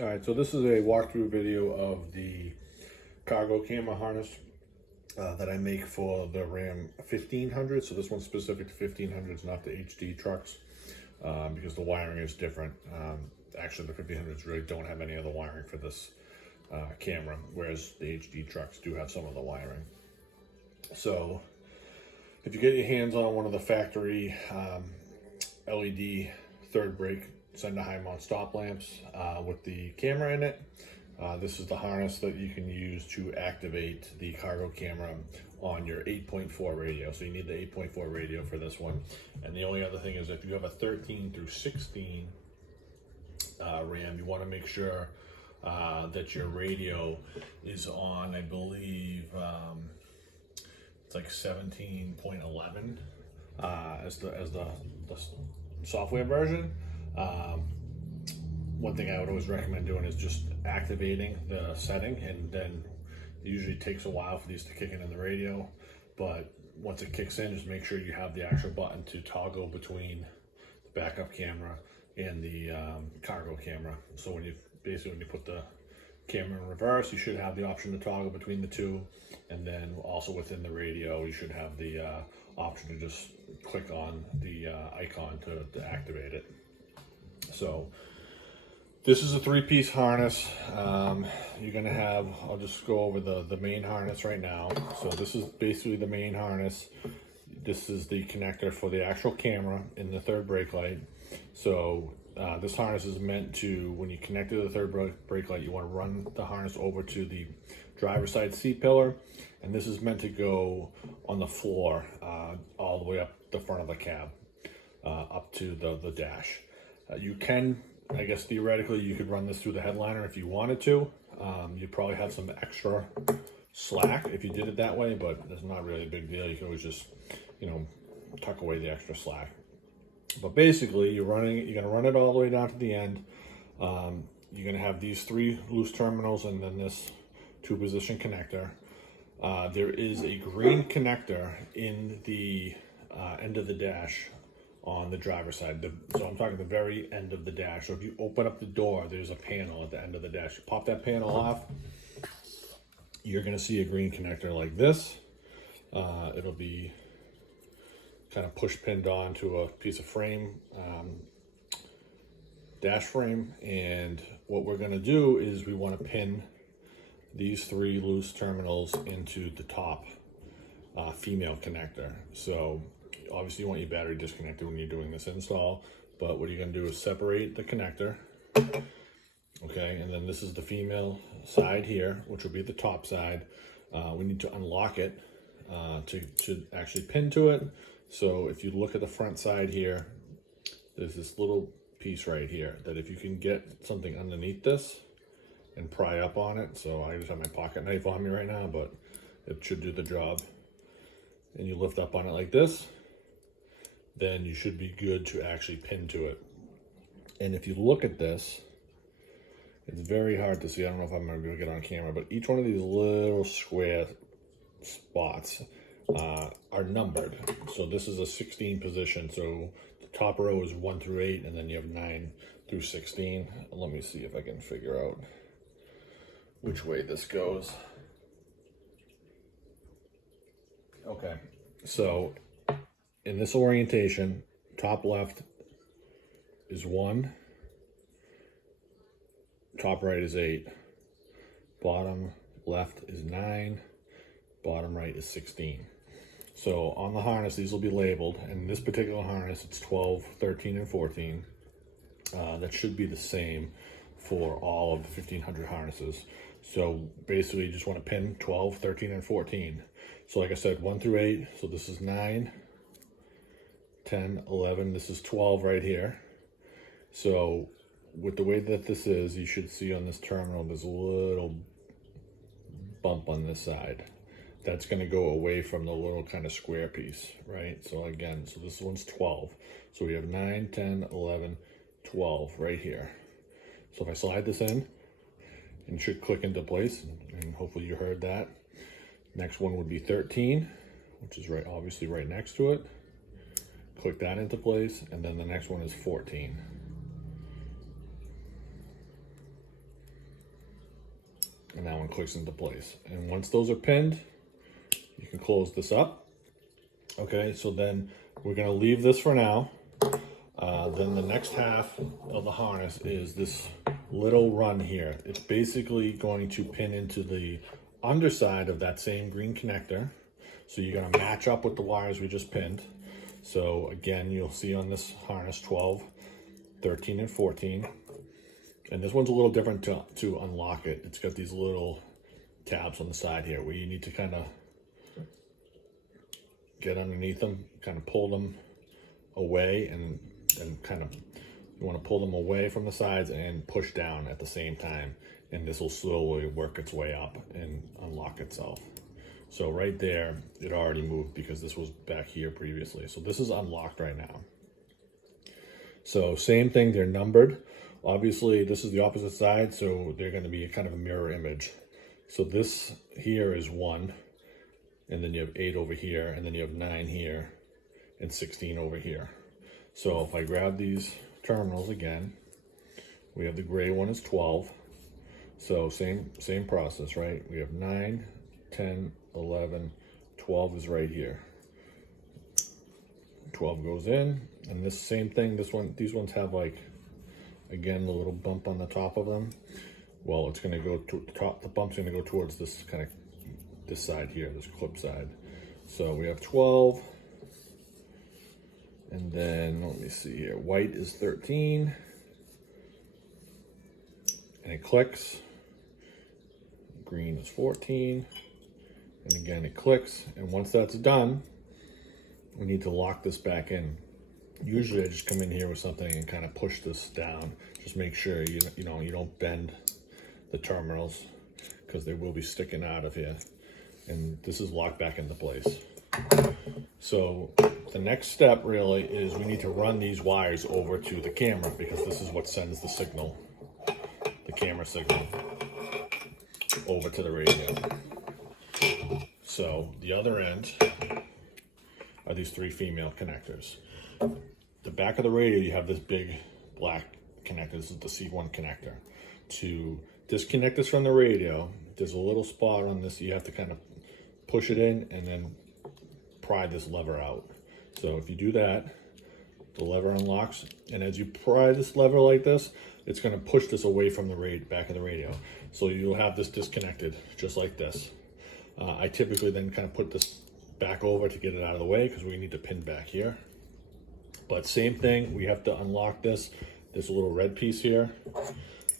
All right, so this is a walkthrough video of the cargo camera harness that I make for the Ram 1500. So this one's specific to 1500s, not the HD trucks, because the wiring is different. Actually, the 1500s really don't have any other wiring for this camera, whereas the HD trucks do have some of the wiring. So if you get your hands on one of the factory LED third brake center high mount stop lamps with the camera in it, this is the harness that you can use to activate the cargo camera on your 8.4 radio. So you need the 8.4 radio for this one. And the only other thing is, if you have a 13 through 16 RAM, you want to make sure that your radio is on, I believe, it's like 17.11 as the software version. One thing I would always recommend doing is just activating the setting, and then it usually takes a while for these to kick in the radio, but once it kicks in, just make sure you have the actual button to toggle between the backup camera and the cargo camera. So when you put the camera in reverse, you should have the option to toggle between the two, and then also within the radio you should have the option to just click on the icon to activate it. So this is a 3-piece harness. You're gonna have, I'll just go over the main harness right now. So this is basically the main harness. This is the connector for the actual camera in the third brake light. So this harness is meant to, when you connect to the third brake light, you want to run the harness over to the driver's side seat pillar, and this is meant to go on the floor all the way up the front of the cab, up to the dash. You can, I guess theoretically, you could run this through the headliner if you wanted to. You'd probably have some extra slack if you did it that way, but it's not really a big deal. You can always just, tuck away the extra slack. But basically, you're gonna run it all the way down to the end. You're gonna have these 3 loose terminals and then this 2-position connector. There is a green connector in the end of the dash on the driver's side. So I'm talking the very end of the dash. So if you open up the door, there's a panel at the end of the dash. You pop that panel off, you're gonna see a green connector like this. It'll be kind of push pinned onto a piece of frame, dash frame. And what we're gonna do is we wanna pin these 3 loose terminals into the top female connector. So obviously you want your battery disconnected when you're doing this install, but what you're gonna do is separate the connector, okay? And then this is the female side here, which will be the top side. We need to unlock it to actually pin to it. So if you look at the front side here, there's this little piece right here that if you can get something underneath this and pry up on it, so I just have my pocket knife on me right now, but it should do the job. And you lift up on it like this, then you should be good to actually pin to it. And if you look at this, it's very hard to see. I don't know if I'm gonna be able to get on camera, but each one of these little square spots are numbered. So this is a 16 position. So the top row is 1 through 8, and then you have 9 through 16. Let me see if I can figure out which way this goes. Okay, so in this orientation, top left is 1, top right is 8, bottom left is 9, bottom right is 16. So on the harness, these will be labeled, and in this particular harness, it's 12, 13, and 14. That should be the same for all of the 1500 harnesses. So basically, you just want to pin 12, 13, and 14. So like I said, 1 through 8, so this is 9, 10, 11, this is 12 right here. So with the way that this is, you should see on this terminal, there's a little bump on this side. That's going to go away from the little kind of square piece, right? So again, so this one's 12. So we have 9, 10, 11, 12 right here. So if I slide this in, it should click into place, and hopefully you heard that. Next one would be 13, which is obviously right next to it. Click that into place, and then the next one is 14. and that one clicks into place. And once those are pinned, you can close this up. Okay, so then we're gonna leave this for now. Then the next half of the harness is this little run here. It's basically going to pin into the underside of that same green connector. So you're gonna match up with the wires we just pinned. So again, you'll see on this harness 12, 13, and 14. And this one's a little different to unlock it. It's got these little tabs on the side here where you need to kind of get underneath them, kind of pull them away, and kind of, you want to pull them away from the sides and push down at the same time. And this will slowly work its way up and unlock itself. So right there, it already moved because this was back here previously. So this is unlocked right now. So same thing, they're numbered. Obviously, this is the opposite side, so they're going to be a kind of a mirror image. So this here is 1, and then you have 8 over here, and then you have 9 here, and 16 over here. So if I grab these terminals again, we have the gray one is 12. So same process, right? We have 9, 10, 11, 12 is right here. 12 goes in, and this same thing, these ones have like, again, the little bump on the top of them. Well, it's gonna go to the top, the bump's gonna go towards this kind of, this side here, this clip side. So we have 12, and then let me see here, white is 13, and it clicks. Green is 14, and again it clicks, and once that's done, we need to lock this back in. Usually I just come in here with something and kind of push this down. Just make sure you don't bend the terminals because they will be sticking out of here. And this is locked back into place. So the next step really is we need to run these wires over to the camera because this is what sends the signal, the camera signal, over to the radio. So the other end are these 3 female connectors. The back of the radio, you have this big black connector. This is the C1 connector. To disconnect this from the radio, there's a little spot on this. You have to kind of push it in and then pry this lever out. So if you do that, the lever unlocks. And as you pry this lever like this, it's going to push this away from the back of the radio. So you'll have this disconnected just like this. I typically then kind of put this back over to get it out of the way because we need to pin back here. But same thing, we have to unlock this. There's a little red piece here.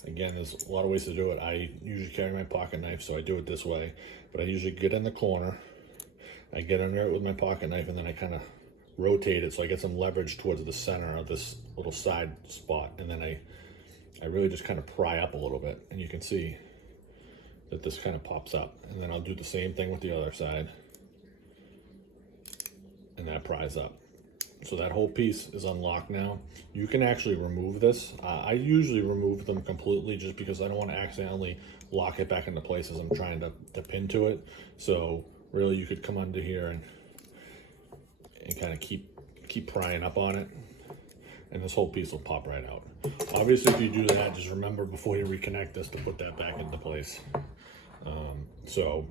Again, there's a lot of ways to do it. I usually carry my pocket knife, so I do it this way. But I usually get in the corner, I get under it with my pocket knife, and then I kind of rotate it so I get some leverage towards the center of this little side spot. And then I really just kind of pry up a little bit, and you can see that this kind of pops up. And then I'll do the same thing with the other side, and that pries up. So that whole piece is unlocked now. You can actually remove this. I usually remove them completely just because I don't want to accidentally lock it back into place as I'm trying to pin to it. So really you could come under here and kind of keep prying up on it, and this whole piece will pop right out. Obviously, if you do that, just remember before you reconnect this to put that back into place. So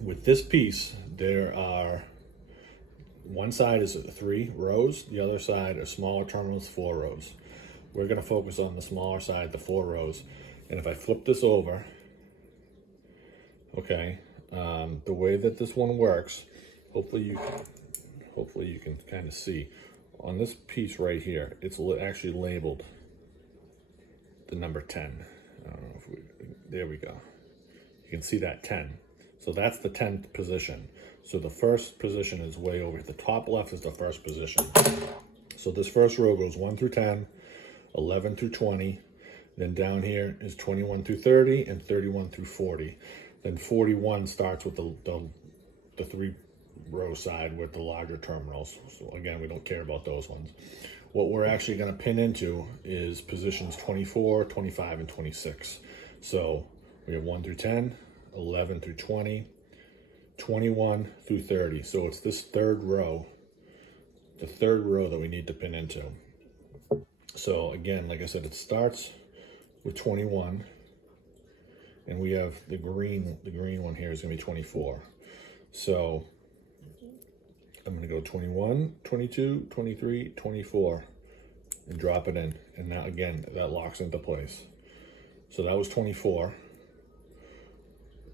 with this piece, there are, one side is 3 rows, the other side are smaller terminals, 4 rows. We're going to focus on the smaller side, the 4 rows. And if I flip this over, okay, the way that this one works, hopefully you can kind of see on this piece right here, it's actually labeled the number 10. I don't know if there we go. You can see that 10. So that's the 10th position. So the first position is way over. The top left is the first position. So this first row goes 1 through 10, 11 through 20. Then down here is 21 through 30 and 31 through 40. Then 41 starts with the 3 row side with the larger terminals. So again, we don't care about those ones. What we're actually going to pin into is positions 24, 25, and 26. So we have 1 through 10, 11 through 20, 21 through 30. So it's this third row, the third row that we need to pin into. So again, like I said, it starts with 21, and we have the green one here is gonna be 24. So I'm gonna go 21, 22, 23, 24 and drop it in. And now again, that locks into place. So that was 24.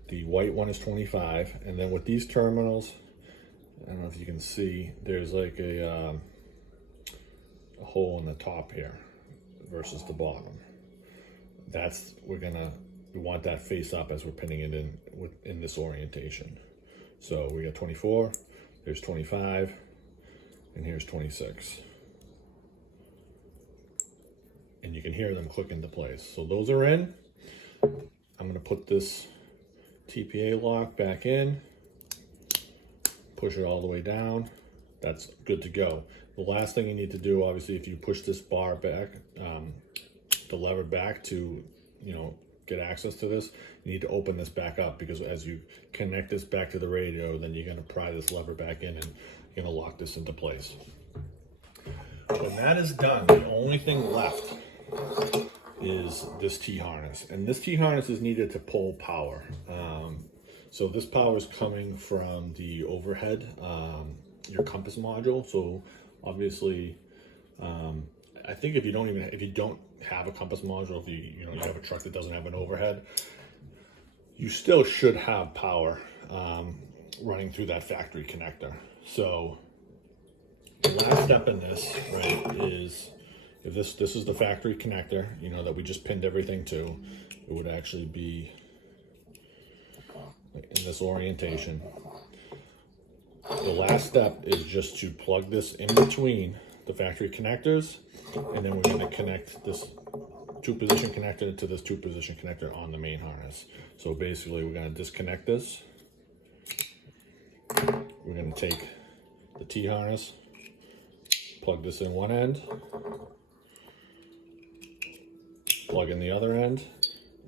The white one is 25. And then with these terminals, I don't know if you can see, there's like a hole in the top here versus the bottom. That's, we want that face up as we're pinning it in this orientation. So we got 24, there's 25, and here's 26. And you can hear them click into place. So those are in. I'm gonna put this TPA lock back in, push it all the way down. That's good to go. The last thing you need to do, obviously, if you push this bar back, the lever back to, get access to this, you need to open this back up, because as you connect this back to the radio, then you're gonna pry this lever back in and you're gonna lock this into place. When that is done, the only thing left is this T-harness. And this T-harness is needed to pull power. So this power is coming from the overhead, your compass module. So obviously, I think if you don't have a compass module, if you have a truck that doesn't have an overhead, you still should have power running through that factory connector. So the last step in this, right, is if this is the factory connector, that we just pinned everything to, it would actually be in this orientation. The last step is just to plug this in between the factory connectors, and then we're going to connect this 2-position connector to this 2-position connector on the main harness. So basically we're going to disconnect this. We're going to take the T-harness, plug this in one end, plug in the other end,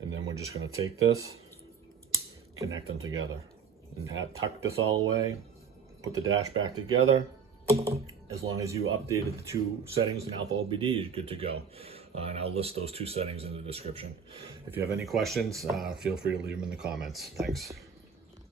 and then we're just going to take this, connect them together, and tuck this all away, put the dash back together. As long as you updated the 2 settings in Alfaobd, you're good to go. And I'll list those 2 settings in the description. If you have any questions, feel free to leave them in the comments. Thanks.